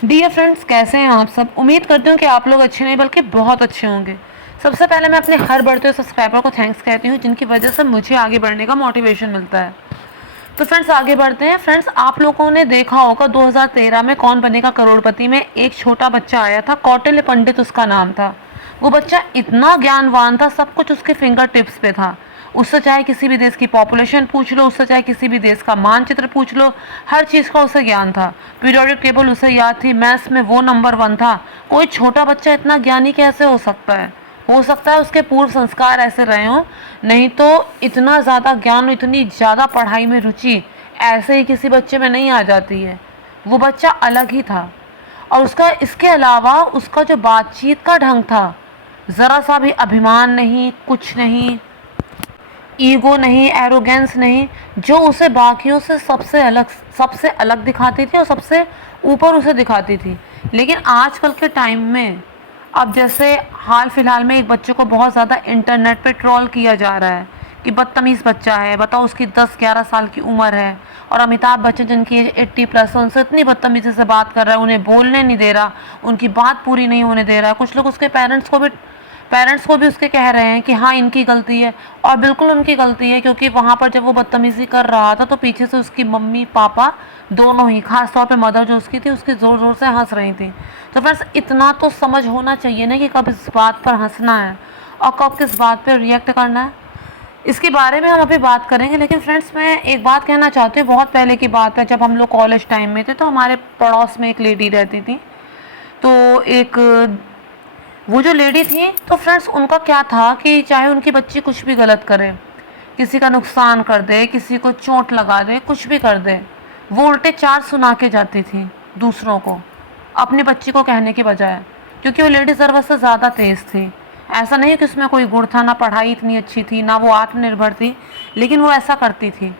Dear friends, कैसे हैं आप सब। उम्मीद करती हूँ कि आप लोग अच्छे नहीं बल्कि बहुत अच्छे होंगे। सबसे पहले मैं अपने हर बढ़ते हुए सब्सक्राइबर को थैंक्स कहती हूँ, जिनकी वजह से मुझे आगे बढ़ने का मोटिवेशन मिलता है। तो फ्रेंड्स आगे बढ़ते हैं। फ्रेंड्स, आप लोगों ने देखा होगा 2013 में कौन बनेगा करोड़पति में एक छोटा बच्चा आया था, कौटिल्य पंडित उसका नाम था। वो बच्चा इतना ज्ञानवान था, सब कुछ उसके फिंगर टिप्स पे था। उससे चाहे किसी भी देश की पॉपुलेशन पूछ लो, उससे चाहे किसी भी देश का मानचित्र पूछ लो, हर चीज़ का उसे ज्ञान था। पीरियोडिक टेबल उसे याद थी, मैथ्स में वो नंबर 1 था। कोई छोटा बच्चा इतना ज्ञानी कैसे हो सकता है? हो सकता है उसके पूर्व संस्कार ऐसे रहे हों, नहीं तो इतना ज़्यादा ज्ञान, इतनी ज़्यादा पढ़ाई में रुचि ऐसे ही किसी बच्चे में नहीं आ जाती है। वो बच्चा अलग ही था। और उसका इसके अलावा उसका जो बातचीत का ढंग था, ज़रा सा भी अभिमान नहीं, कुछ नहीं, ईगो नहीं, एरोगेंस नहीं, जो उसे बाकियों से सबसे अलग दिखाती थी और सबसे ऊपर उसे दिखाती थी। लेकिन आजकल के टाइम में, अब जैसे हाल फिलहाल में एक बच्चे को बहुत ज़्यादा इंटरनेट पे ट्रोल किया जा रहा है कि बदतमीज़ बच्चा है, बताओ उसकी 10-11 साल की उम्र है, और अमिताभ बच्चन जिनकी एज 80+ है, उनसे इतनी बदतमीज़ी से बात कर रहा है, उन्हें बोलने नहीं दे रहा, उनकी बात पूरी नहीं होने दे रहा है। कुछ लोग उसके पेरेंट्स को भी उसके कह रहे हैं कि हाँ इनकी गलती है, और बिल्कुल उनकी गलती है, क्योंकि वहाँ पर जब वो बदतमीज़ी कर रहा था तो पीछे से उसकी मम्मी पापा दोनों ही, खास तौर पे मदर जो उसकी थी, उसकी ज़ोर ज़ोर से हंस रही थी। तो फ्रेंड्स, इतना तो समझ होना चाहिए ना कि कब इस बात पर हंसना है और कब किस बात पर रिएक्ट करना है। इसके बारे में हम अभी बात करेंगे, लेकिन फ्रेंड्स मैं एक बात कहना चाहती हूँ। बहुत पहले की बात है, जब हम लोग कॉलेज टाइम में थे तो हमारे पड़ोस में एक लेडी रहती थी। तो एक वो जो लेडी थी, तो फ्रेंड्स उनका क्या था कि चाहे उनकी बच्ची कुछ भी गलत करे, किसी का नुकसान कर दे, किसी को चोट लगा दे, कुछ भी कर दे, वो उल्टे 4 सुना के जाती थी दूसरों को, अपनी बच्ची को कहने के बजाय। क्योंकि वो लेडी ज़रूरत से ज़्यादा तेज़ थी। ऐसा नहीं है कि उसमें कोई गुण था, ना पढ़ाई इतनी अच्छी थी, ना वो आत्मनिर्भर थी, लेकिन वो ऐसा करती थी।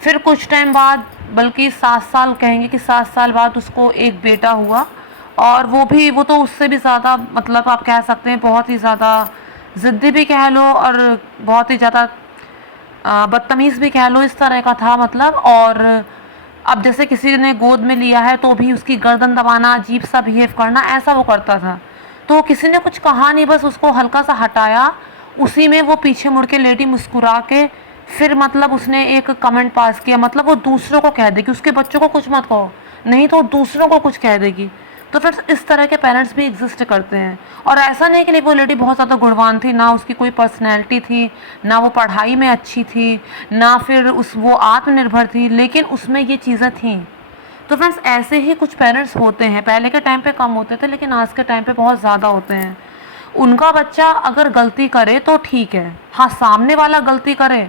फिर कुछ टाइम बाद, बल्कि 7 साल, कहेंगे कि 7 साल बाद उसको एक बेटा हुआ। और वो तो उससे भी ज़्यादा, मतलब आप कह सकते हैं बहुत ही ज़्यादा ज़िद्दी भी कह लो, और बहुत ही ज़्यादा बदतमीज़ भी कह लो, इस तरह का था मतलब। और अब जैसे किसी ने गोद में लिया है तो भी उसकी गर्दन दबाना, अजीब सा बिहेव करना, ऐसा वो करता था। तो किसी ने कुछ कहा नहीं, बस उसको हल्का सा हटाया, उसी में वो पीछे मुड़ के लेडी मुस्कुरा के, फिर मतलब उसने एक कमेंट पास किया, मतलब वो दूसरों को कह देगी, उसके बच्चों को कुछ मत कहो, नहीं तो दूसरों को कुछ कह देगी। तो फिर इस तरह के पेरेंट्स भी एग्जिस्ट करते हैं। और ऐसा नहीं कि वो लेडी बहुत ज़्यादा गुणवान थी, ना उसकी कोई पर्सनैलिटी थी, ना वो पढ़ाई में अच्छी थी, ना फिर वो आत्मनिर्भर थी, लेकिन उसमें ये चीज़ें थीं। तो फ्रेंड्स, ऐसे ही कुछ पेरेंट्स होते हैं। पहले के टाइम पे कम होते थे, लेकिन आज के टाइम पे बहुत ज़्यादा होते हैं। उनका बच्चा अगर गलती करे तो ठीक है, हाँ सामने वाला गलती करे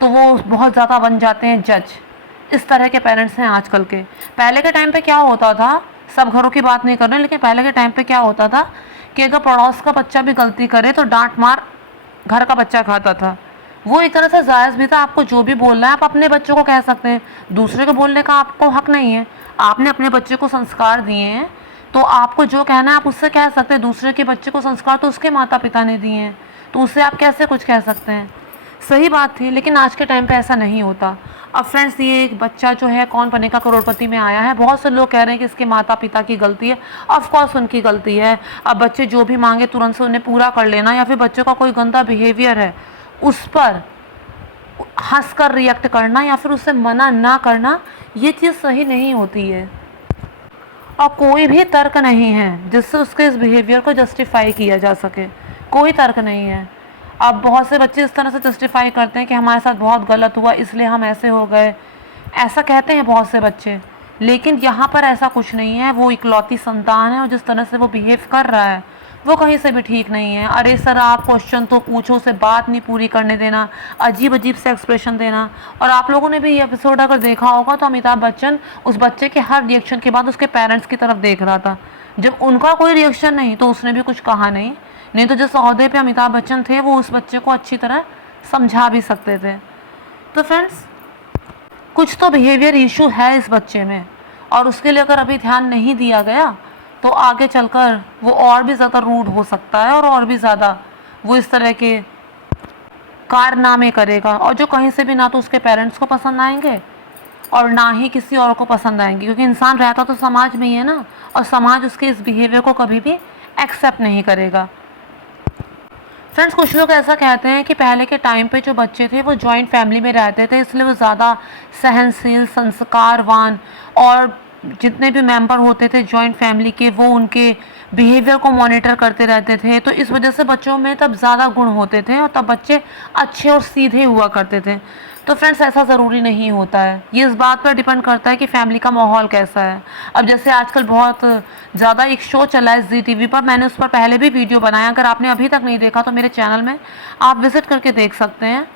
तो वो बहुत ज़्यादा बन जाते हैं जज। इस तरह के पेरेंट्स हैं आजकल के। पहले के टाइम पे क्या होता था, सब घरों की बात नहीं कर रहे, लेकिन पहले के टाइम पे क्या होता था कि अगर पड़ोस का बच्चा भी गलती करे तो डांट मार घर का बच्चा खाता था। वो एक तरह से जायज़ भी था। आपको जो भी बोलना है आप अपने बच्चों को कह सकते हैं, दूसरे को बोलने का आपको हक नहीं है। आपने अपने बच्चे को संस्कार दिए हैं, तो आपको जो कहना है आप उससे कह सकते हैं। दूसरे के बच्चे को संस्कार तो उसके माता पिता ने दिए हैं, तो उससे आप कैसे कुछ कह सकते हैं? सही बात थी, लेकिन आज के टाइम पे ऐसा नहीं होता। अब फ्रेंड्स, ये एक बच्चा जो है कौन बनेगा करोड़पति में आया है, बहुत से लोग कह रहे हैं कि इसके माता पिता की गलती है। ऑफ कोर्स उनकी गलती है। अब बच्चे जो भी मांगे तुरंत से उन्हें पूरा कर लेना, या फिर बच्चों का कोई गंदा बिहेवियर है उस पर हंस कर रिएक्ट करना, या फिर उससे मना ना करना, ये चीज़ सही नहीं होती है। और कोई भी तर्क नहीं है जिससे उसके इस बिहेवियर को जस्टिफाई किया जा सके। कोई तर्क नहीं है। अब बहुत से बच्चे इस तरह से जस्टिफाई करते हैं कि हमारे साथ बहुत गलत हुआ इसलिए हम ऐसे हो गए, ऐसा कहते हैं बहुत से बच्चे। लेकिन यहाँ पर ऐसा कुछ नहीं है। वो इकलौती संतान है, और जिस तरह से वो बिहेव कर रहा है वो कहीं से भी ठीक नहीं है। अरे सर, आप क्वेश्चन तो पूछो, से बात नहीं पूरी करने देना, अजीब अजीब से एक्सप्रेशन देना। और आप लोगों ने भी ये एपिसोड अगर देखा होगा तो अमिताभ बच्चन उस बच्चे के हर रिएक्शन के बाद उसके पेरेंट्स की तरफ देख रहा था। जब उनका कोई रिएक्शन नहीं तो उसने भी कुछ कहा नहीं। नहीं तो जिस ओहदे पे अमिताभ बच्चन थे वो उस बच्चे को अच्छी तरह समझा भी सकते थे। तो फ्रेंड्स, कुछ तो बिहेवियर इशू है इस बच्चे में, और उसके लिए अगर अभी ध्यान नहीं दिया गया तो आगे चलकर वो और भी ज़्यादा रूड हो सकता है, और भी ज़्यादा वो इस तरह के कारनामे करेगा, और जो कहीं से भी ना तो उसके पेरेंट्स को पसंद आएंगे और ना ही किसी और को पसंद आएंगे। क्योंकि इंसान रहता तो समाज में ही है ना, और समाज उसके इस बिहेवियर को कभी भी एक्सेप्ट नहीं करेगा। फ्रेंड्स, कुछ लोग ऐसा कहते हैं कि पहले के टाइम पे जो बच्चे थे वो जॉइंट फैमिली में रहते थे, इसलिए वो ज़्यादा सहनशील, संस्कारवान और जितने भी मेंबर होते थे जॉइंट फैमिली के वो उनके बिहेवियर को मॉनिटर करते रहते थे, तो इस वजह से बच्चों में तब ज़्यादा गुण होते थे और तब बच्चे अच्छे और सीधे हुआ करते थे। तो फ्रेंड्स, ऐसा ज़रूरी नहीं होता है, ये इस बात पर डिपेंड करता है कि फैमिली का माहौल कैसा है। अब जैसे आजकल बहुत ज़्यादा एक शो चला है जी टीवी पर, मैंने उस पर पहले भी वीडियो बनाया, अगर आपने अभी तक नहीं देखा तो मेरे चैनल में आप विज़िट करके देख सकते हैं।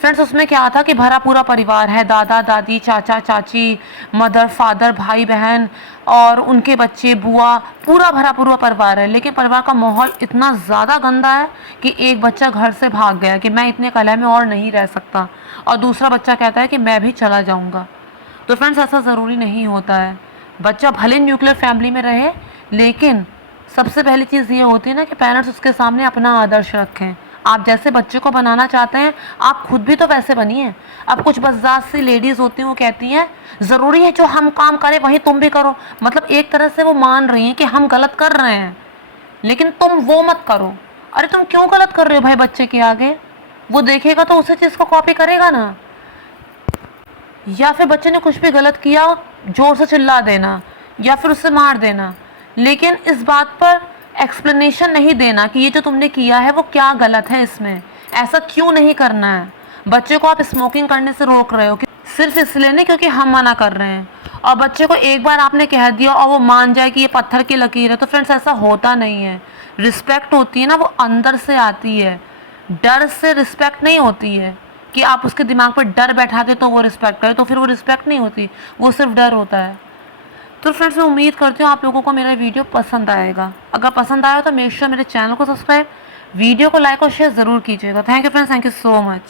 फ्रेंड्स, उसमें क्या था कि भरा पूरा परिवार है, दादा दादी, चाचा चाची, मदर फादर, भाई बहन और उनके बच्चे, बुआ, पूरा भरा पूरा परिवार है, लेकिन परिवार का माहौल इतना ज़्यादा गंदा है कि एक बच्चा घर से भाग गया कि मैं इतने कलह में और नहीं रह सकता, और दूसरा बच्चा कहता है कि मैं भी चला जाऊंगा। तो फ्रेंड्स, ऐसा ज़रूरी नहीं होता है, बच्चा भले न्यूक्लियर फैमिली में रहे, लेकिन सबसे पहली चीज़ ये होती है ना कि पेरेंट्स उसके सामने अपना आदर्श रखें। आप जैसे बच्चे को बनाना चाहते हैं आप खुद भी तो वैसे बनिए। अब कुछ बज़ाज़ सी लेडीज़ होती हैं, वो कहती हैं ज़रूरी है जो हम काम करें वही तुम भी करो, मतलब एक तरह से वो मान रही हैं कि हम गलत कर रहे हैं लेकिन तुम वो मत करो। अरे तुम क्यों गलत कर रहे हो भाई बच्चे के आगे? वो देखेगा तो उसी चीज़ को कॉपी करेगा ना। या फिर बच्चे ने कुछ भी गलत किया ज़ोर से चिल्ला देना या फिर उससे मार देना, लेकिन इस बात पर एक्सप्लेनेशन नहीं देना कि ये जो तुमने किया है वो क्या गलत है, इसमें ऐसा क्यों नहीं करना है। बच्चे को आप स्मोकिंग करने से रोक रहे हो कि सिर्फ इसलिए नहीं क्योंकि हम मना कर रहे हैं, और बच्चे को एक बार आपने कह दिया और वो मान जाए कि ये पत्थर की लकीर है, तो फ्रेंड्स ऐसा होता नहीं है। रिस्पेक्ट होती है ना, वो अंदर से आती है, डर से रिस्पेक्ट नहीं होती है कि आप उसके दिमाग पर डर बैठा दे तो वो रिस्पेक्ट करे, तो फिर वो रिस्पेक्ट नहीं होती, वो सिर्फ डर होता है। तो फ्रेंड्स, मैं उम्मीद करती हूँ आप लोगों को मेरा वीडियो पसंद आएगा। अगर पसंद आया तो मेक श्योर मेरे चैनल को सब्सक्राइब, वीडियो को लाइक और शेयर ज़रूर कीजिएगा। Thank you friends, thank you so much.